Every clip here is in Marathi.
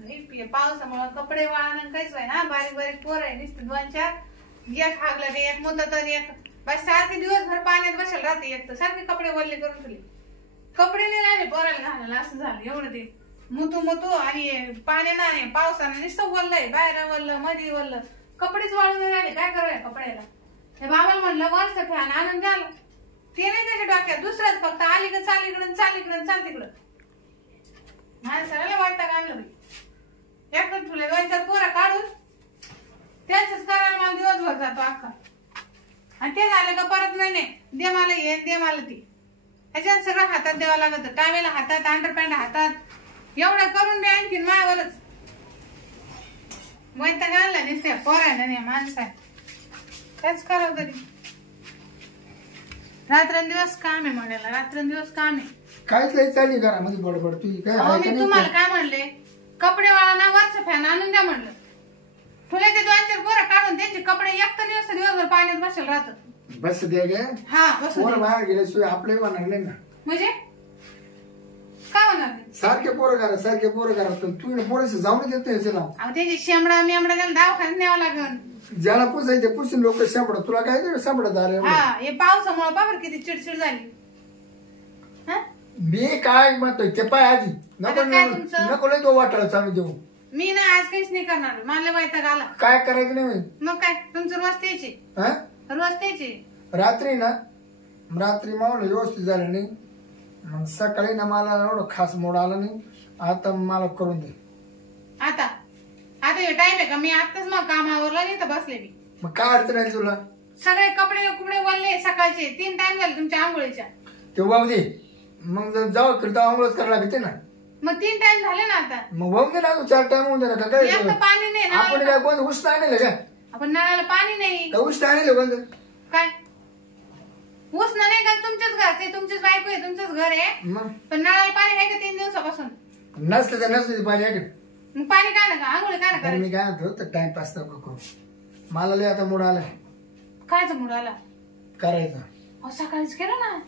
पावसामुळे कपडे वाळणं काहीच आहे ना. बारीक बारीक पोर आहे नुसते 2-4 एक हागलं ते एक मुदत आणि एक बस सारखे दिवसभर पाण्यात बसेल राहते. एक तर सारखे कपडे वल्ले करून ठेवले. कपडे नाही राहिले पोराला घालायला असं झालं. एवढं ते मुतू आणि पाण्यानं पावसानं नुसतं वल्लंय. बाहेर वल्लं मध्ये वल्लं कपडेच वाळून नाही राहिले. काय करायला कपड्याला. हे बाबाला म्हणलं वरचं फॅन आणून द्याल ते नाही त्याच्या डोक्यात. दुसरंच फक्त आली का चाल इकडं चाल तिकडं. माणसाला वाटतं का आणलं एकटं ठुले 2-4 पोरं काढून त्यांचंच करायला मला दिवसभर जातो अख्खा. आणि ते झालं का परत नाही दे मला हे दे मला ती. त्याच्यात सगळं हातात द्यावं लागत. टावेला हातात अंडरपॅन्ट हातात एवढं करून द्या आणखीन मायावरच वैताग आणला नुसते पोरायला नाही माणसा त्याच करावं तरी. रात्रंदिवस काम आहे म्हणायला. रात्रंदिवस काम आहे. काहीच नाही चालली घरामध्ये बडबड तुझी काय. मी तुम्हाला काय म्हणले कपडे वाळा वरचं फॅन आणून द्या म्हणलं. तुला ते 2-4 पोरं काढून त्यांचे कपडे एक तर दिवसभर पाण्यात बसेल राहत. बस द्या गे. हा बस बाहेर गेल्याशिवाय आपले होणार नाही ना. म्हणजे काय होणार सारखे पोरं करा तू पोराशी जाऊन देत नाही. त्याची शेंबडा मेंबडा त्याला दवाखान्यात न्यावं लागल. ज्याला पुसायचे पुसून लोक सापडत. तुला काय सापडत आले. हा हे पावसामुळे बाबर किती चिडचिड झाली. मी काय म्हणतोय ते पाय आधी नको तो वाटायला चालू देऊ. मी ना आज काहीच नाही करणार. मला वैताग आला. काय करायचं नाही मग काय तुमचं रोज त्याची रात्री मावलं व्यवस्थित झालं नाही. मग सकाळी ना मला एवढं खास मोड आला नाही. आता मला करून दे. आता हे टाइम आहे का. मी आताच मग कामावरला नाही तर बसले मी. मग काय अडचण आहे तुला. सगळे कपडे वळले सकाळचे 3 टाइम झाले तुमच्या आंघोळीच्या. ते वाहू दे. मग जर जाऊ तर आंघोळच करायला लागते ना. मग 3 टाइम झाले ना आता. मग वाहून दे ना 4 टाइम होऊन दे ना. काय पाणी नाही आपण काय कोण उष्ण आणलं का. आपण नळाला पाणी नाही का उष्ण आणलं कोणतं काय उष्ण नाही का. तुमच्याच घरात तुमचीच बायको आहे तुमचंच घर आहे. पण नळाला पाणी आहे का 3 दिवसापासून. नसलं तर नसलं पाणी आहे का. मग पाणी काय ना का आंघोळी काय ना. मी काय म्हणतो तर टाइमपास नको करू. मला लय आता मूड आलाय. कायचा मूड आला करायचा. सकाळीच केलं ना.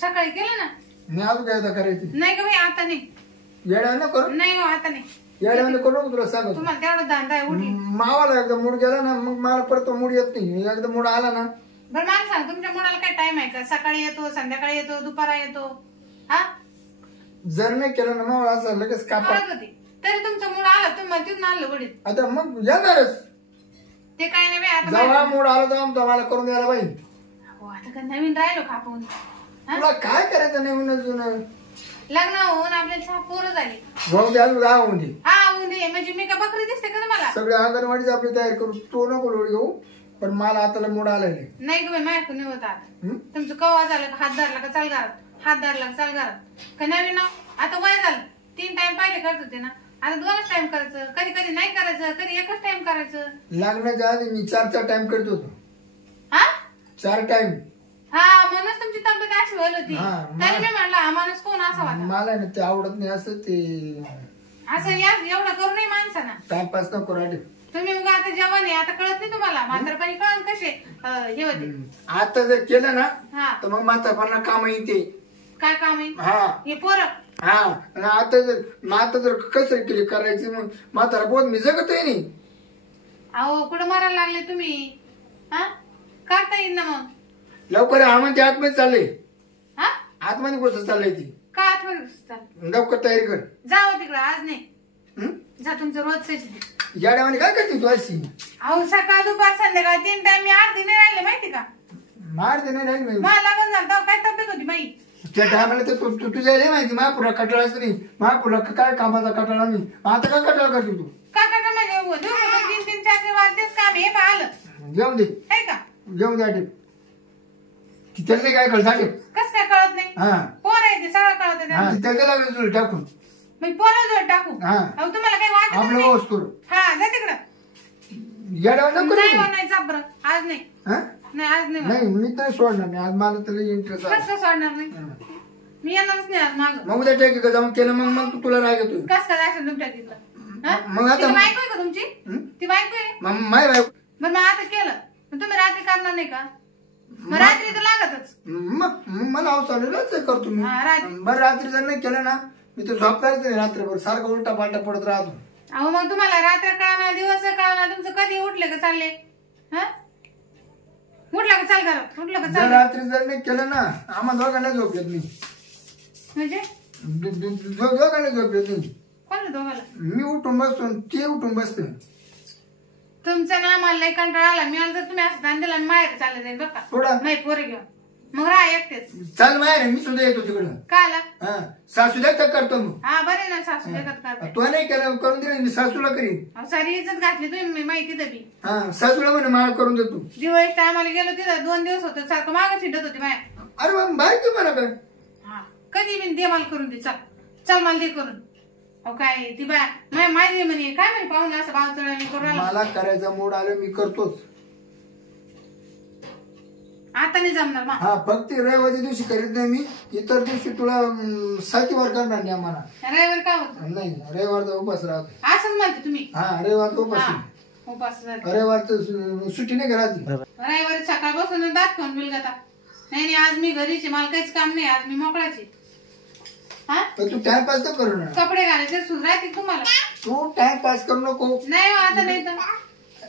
सकाळी केलं ना. मी अजून काय करायचं नाही का मी आता नाही. येड्या करू नाही आता नाही. येड्या करू तुला सांगतो. तुम्हाला तेवढं धंदा आहे उठी. मावाला एकदा मूड गेला ना मग मला परत मूड येत नाही. एकदा मूड आला ना. बरं मला सांग तुमच्या मुलाला काय टाइम आहे का. सकाळी येतो संध्याकाळी येतो दुपारा येतो. हा जर नाही केलं ना मावळा असं लगेच कापा. तरी तुमचा मूड आला तुम्ही तिथून आणलं वडील. आता मग येणारच ते काय नाही आता जेव्हा मूड आला तेव्हा मला करून द्यायला पाहिजे. आता का नवीन राहिलो खापून. तुला काय करायचं नवीन लग्न होऊन आपल्याला पोरं झाली. हा म्हणजे मी का बकरी दिसते का तुम्हाला. सगळे अंगणवाडीच आपली तयारी करू. तो नको लोड घेऊ. पण मला आता मूड आलाय नाही ग माझ्याकडून नाही होत आता. तुमचं कवा झालं का हात धरला का चाल घरात. हात धरला का चाल घरात. का नवीन आता वय झालं 3 टाइम पहिले करत होते ना. आता 2च टाइम करायचं. कधी कधी नाही करायचं कधी 1च टाइम करायचं. लग्नाच्या आधी मी 4 टाइम करत होतो. 4 टाइम. हा म्हणूनच तुमची तब्येत अशी व्हायला होती. तरी मी म्हणलं हा माणूस कोण असावा. मला ते आवडत नाही असं ते असं एवढं करू नये माणसाना. टाइमपास नको राहते. तुम्ही मग आता जेवण आहे आता कळत नाही तुम्हाला. म्हातारपणी कळण कसे हे होते. आता जर केलं ना तर मग म्हातारपणा काम येते. काय काम आहे. हे पोरं. आता जर कसं केली करायची मग म्हातारा बोध मी जगत आहे नाही. अहो कुठं मारायला लागले तुम्ही. करता येईल ना मग. लवकर आतमध्ये चाललंय. आतमध्ये गोष्ट चाललंय ती. काय आतमध्ये लवकर तयारी कर. जावं तिकडं आज नाही. जा तुमचं रोज याड्यामध्ये काय करते तू अशी. अहो सकाळ दुपार संध्याकाळ 3 टाइम मी 8 दिन राहिले माहिती का. मारते नाही राहील मला लागून झालं काय तब्येत होती माई. त्या टायमाला तर तुझ्या माहिती महापुरा कटाळाच नाही. महापुरा काय कामाचा कटाळा नाही. आता काय कटाळा करते तू. काय कटाळा म्हणजे 3-4 वाजतेच काम हे पाहिलं. जेवून दे का जेवून दे. त्याला काय कळत कस काय कळत नाही. पोर आहे ते सगळं कळत. त्याला लागेल टाकून पोरं टाकू. तुम्हाला काही वाटत आपल्या वस्तू. हा जा तिकडं. नाही जा बरं आज नाही. आज नाही मी तर सोडणार नाही. आज मला तर इंटरेस्ट कसं सोडणार नाही. मी येणारच नाही आज माग. मग उद्या टेक जाऊन केलं मग तुला राग येतो. कस काय जायचं तुमच्या तिथलं. मग आता बायको आहे का तुमची. ती बायको आहे माय बायको. बरं मग आता केलं तुम्ही रात्री करणार नाही का. मग रात्री तर लागतच. मग मला अवसरच करतो मी. बरं रात्री जर नाही केलं ना मी तर झोपताच नाही रात्रभर, सारखं उलटा पालटा पडत राहतो. अहो मग तुम्हाला रात्र कळणार दिवस कळणार, तुमचं कधी उठले का चालले? हा उठलं का चाल घरात, उठलं का जर चाल. रात्री जर नाही केलं ना आम्हा दोघांना झोप येत नाही. म्हणजे दोघांना झोप येत नाही. कोण दोघाला? मी उठून बसतो ते उठून बसते. तुमचा ना मला लई कंटाळा आला. मी आलं तर तुम्ही असं दान दिला आणि माहेर चालले जाईल बघा. थोडा नाही पोरे घेऊन मग राहा एकटेच. चाल माहेर, मी सुद्धा येतो तिकडं. का आला? हा सासू द्या करतो मग. हा बरे ना सासू जगत करते. तो नाही केलं करून दिलं मी सासूला करीन. सारी इज्जत घातली तुम्ही माहिती दबी. हा सासूला म्हणे मला करून देतो. दिवाळी टायमाला गेलो तिथं 2 दिवस होतं सारखं मागं छिंडत होती माया. अरे मग बायको मला काय हा कधी मी दे मला करून दे, चल चल मला दे करून. अहो काय ती बाय माहिती म्हणे काय म्हणे पाहुणे असं भाव चढायला करून राहिला. मला करायचा मूड आलं मी करतोच. आता नाही जमणार मग. हा फक्त रविवारी दिवशी करीत नाही मी, इतर दिवशी तुला सातीवार करणार नाही आम्हाला. रविवार का होत नाही रविवारचा उपास राहतो. असंच म्हणते तुम्ही. हा रविवारचा उपास आहे. उपास रविवार तर सुट्टी नाही घरात. रविवारी सकाळपासून दात खाऊन बिलगता. नाही नाही आज मी घरीची, मला काहीच काम नाही, आज मी मोकळाची. हा पण तू टाइमपास तर करू ना. कपडे घालायचे सुधारायचे तुम्हाला. तू टाइमपास करू नको. नाही हो, आता नाही तर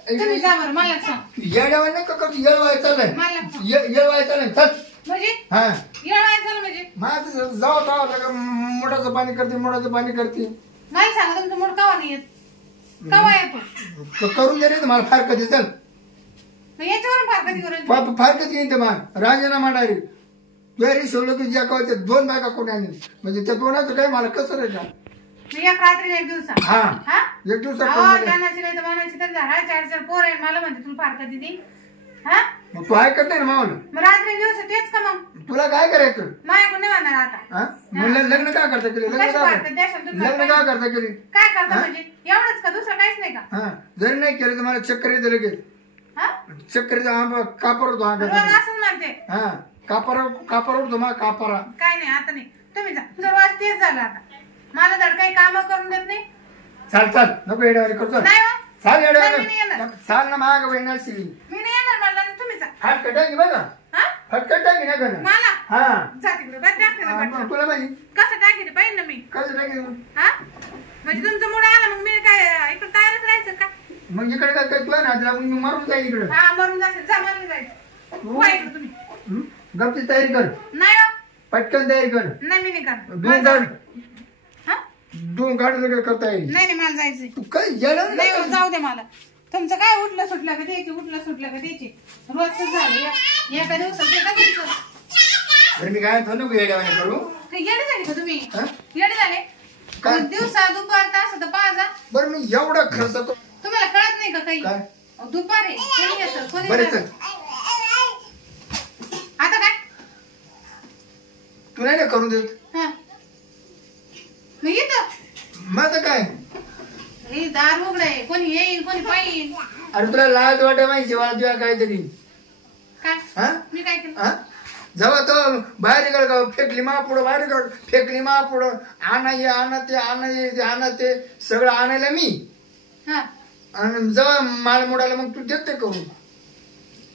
तुम्ही जा बरं मला सांग. येड्यावर नाही का करतो, येळवाय चालय. मला येळवाय चालय चल. म्हणजे हा येळवायचं म्हणजे माझं जाऊ का मोठाचं पाणी करते, मोठाचं पाणी करते. मला सांगा तुमचं मूड कवा नाही येत, कवा येतो करून दे रे मला फार कधी चल. मग याच्यावरून फार कधी करू. फार कधी येते मग राजीनामा डायरेक्ट. तुझ्या शिवलं की ज्या कवा 2 बायका कोणी आणली म्हणजे त्या 2चं काही मला कसं रे का. एक रात्री एक दिवसा हा हा एक दिवसा त्यांनाची नाही तर म्हणायची तर झाडा 4 पोर आहे मला म्हणते तुला फार कधी दी. हा मग तू ऐकत नाही ना मावलं. मग रात्री दिवस तेच का मग तुला काय करायचं. माझ्याकडून नाही म्हणणार आता. हा मग लग्न काय करता केली, लग्न काय करता केली. काय करता म्हणजे एवढंच का दुसरं काहीच नाही का. हा जरी नाही केलं तर मला चक्कर येते लगेच. चक्करीचा कापर होतो असं म्हणते. हा कापर होतो मग कापारा. काय नाही आता नाही तुम्ही जा. जर तेच झालं आता मला धड काही काम करून देत नाही. चाल चाल नको येड्यावारी करतो. नाही हो. चाल नाही, येड्यावारी मी नाही येणार. चाल ना माग बहिणा शिली. मी नाही येणार मला तुम्ही जा. हात कटाकी बघा. हा फटकट टाकी नाही करणं. मला हा जा तिकडे बस टाकते मग तुला माहिती कसं टाकी पाहिजे ना मी. कसं टाकी हा म्हणजे तुमचं मूड आला मग मी काय इकडे तयारच राहायचं का. मग इकडे काय तुला ना लागून मी मारून जाईल इकडे. हा मरून जाशील जा मला जायचं. वा इकडे तुम्ही गपची तयारी कर. नाही हो. पटकन तयारी कर. नाही मी नाही करणार. दोन गाडी करता येईल. नाही नाही मला जायचंय. तू काय येणार नाही हो, जाऊ दे मला. तुमचं काय उठलं सुटलं का द्यायची, उठलं सुटलं का द्यायची. रोजच झालं एका दिवसात बरं मी काय म्हणतो नको येड्यावानी करू. येडे झाले का तुम्ही. येडे झाले दिवसा दुपार तास तर पाहा. बरं मी एवढा खर्च तुम्हाला कळत नाही का काही. दुपार आहे कोणी येतं कोणी. आता काय तू नाही ना करून देत. हा मग येतं मग आता काय दार उघडे कोणी येईल कोणी पाहिजे. अरे तुला लाज वाटे माहिती मला तुला काहीतरी. काय हा मी काय केलं. जेव्हा तो बाहेर गड फेकली मा पुढं बाहेर गड फेकली मा पुढं आणा ये आणा ते आणा ये आणा ते सगळं आणायला मी. हा आणि जेव्हा माल मोडायला मग तू देत ते करून.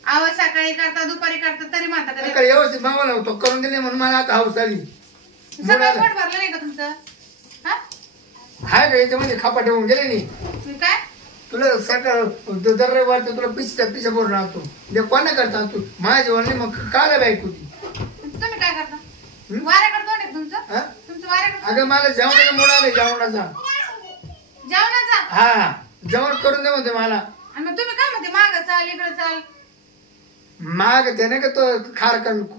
आवाज सकाळी करता दुपारी करता तरी म्हणता का व्यवस्थित मावाला होतो करून दिले म्हणून मला आता हाऊस आली. सगळं पोट भरलं नाही का तुमचं. हाय का याच्यामध्ये खापा ठेवून गेले नाही काय तुला सकाळ दर रविवार तुला पिशा भरून आणतो. कोणा करता तू माझ्या वरली मग काला बाईक होती. तुम्ही काय करता वाऱ्याकडे तोंड आहे तुमचं. तुमचं वाऱ्याकडे. अगं मला जेवणाचा मूड आलाय जेवणाचा. जेवणाचा. हा जेवण करून दे म्हणते मला. आणि मग तुम्ही काय म्हणते माग चाल इकडे चाल. माग ते नाही का तो खार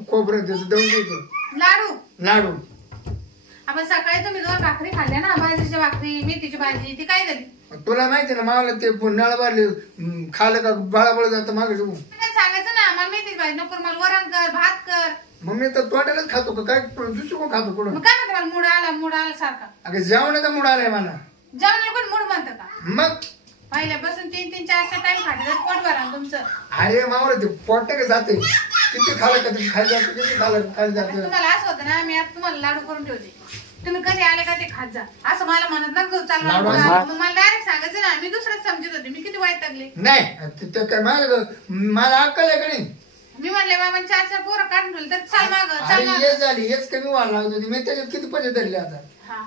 खोबरं देतो देऊन देतो लाडू. लाडू आपण सकाळी तुम्ही 2 भाकरी खाल्ल्या ना भाजीची भाकरी मेथीची भाजी ती काय झाली. तुला माहिती ना मला ते नळ बारले खाल्लं का बाळाबळ जातं मागे सांगायचं ना मला मेथीची भाजी नको मला वरण कर भात कर. मग मी तर तोंडालाच खातो का काय दुसरं कोण खातो कुठं. मग काय म्हणते मला मूड आला सारखा. अगं जेवणाचा मूड आलाय मला. जेवणाला कोण मूड म्हणतं का. मग पहिल्यापासून 3-3, 4 टाइम खाते पोट भरा तुमचं. अरे मावर ते पोट का जाते किती खाल्लं का खाली जातं किती खाली जातं. तुम्हाला असं होतं ना मी आता तुम्हाला लाडू करून ठेवते तुम्ही कधी आले का ते खात जा असं मला म्हणत ना चालू. मग मला डायरेक्ट सांगायचं ना मी दुसरंच समजत होते मी किती वाईट लागले. नाही काय मला अक्कल आहे का नाही. मी म्हणले बाबा 4 पोरं काढून ठेवले तर चाल माग चाल अरे माग. हे झाली हेच कमी व्हायला लागत होती मी त्याच्यात किती पैसे धरले आता हा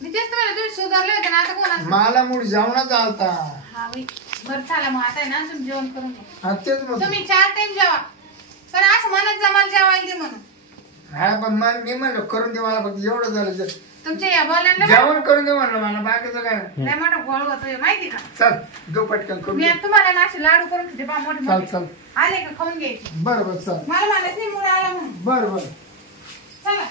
मी तेच तुम्हाला तुम्ही सुधारले होते ना आता कोणाला मला मूड जेवणाचा आलता हा बाई बरं झालं मग आता आहे ना तुम्ही जेवण करून घ्या. हा तेच म्हणतो तुम्ही 4 टाइम जेवा पण असं म्हणत जमाल जेवायला दे म्हणून हा पण मग मी म्हणलं करून दे मला फक्त एवढं झालं तुमच्या या बोलायला जेवण करून दे म्हणलं मला बाकीचं काय लय मोठा गोळ होतोय माहिती का. चल दो पटकन करून मी दे. आता तुम्हाला ना असे लाडू करून ठेवते पहा मोठे चल मोठे चल आले का खाऊन घ्यायचे बरं बरं चल मला म्हणायचं नाही मुलं आला म्हणून बरं बरं चला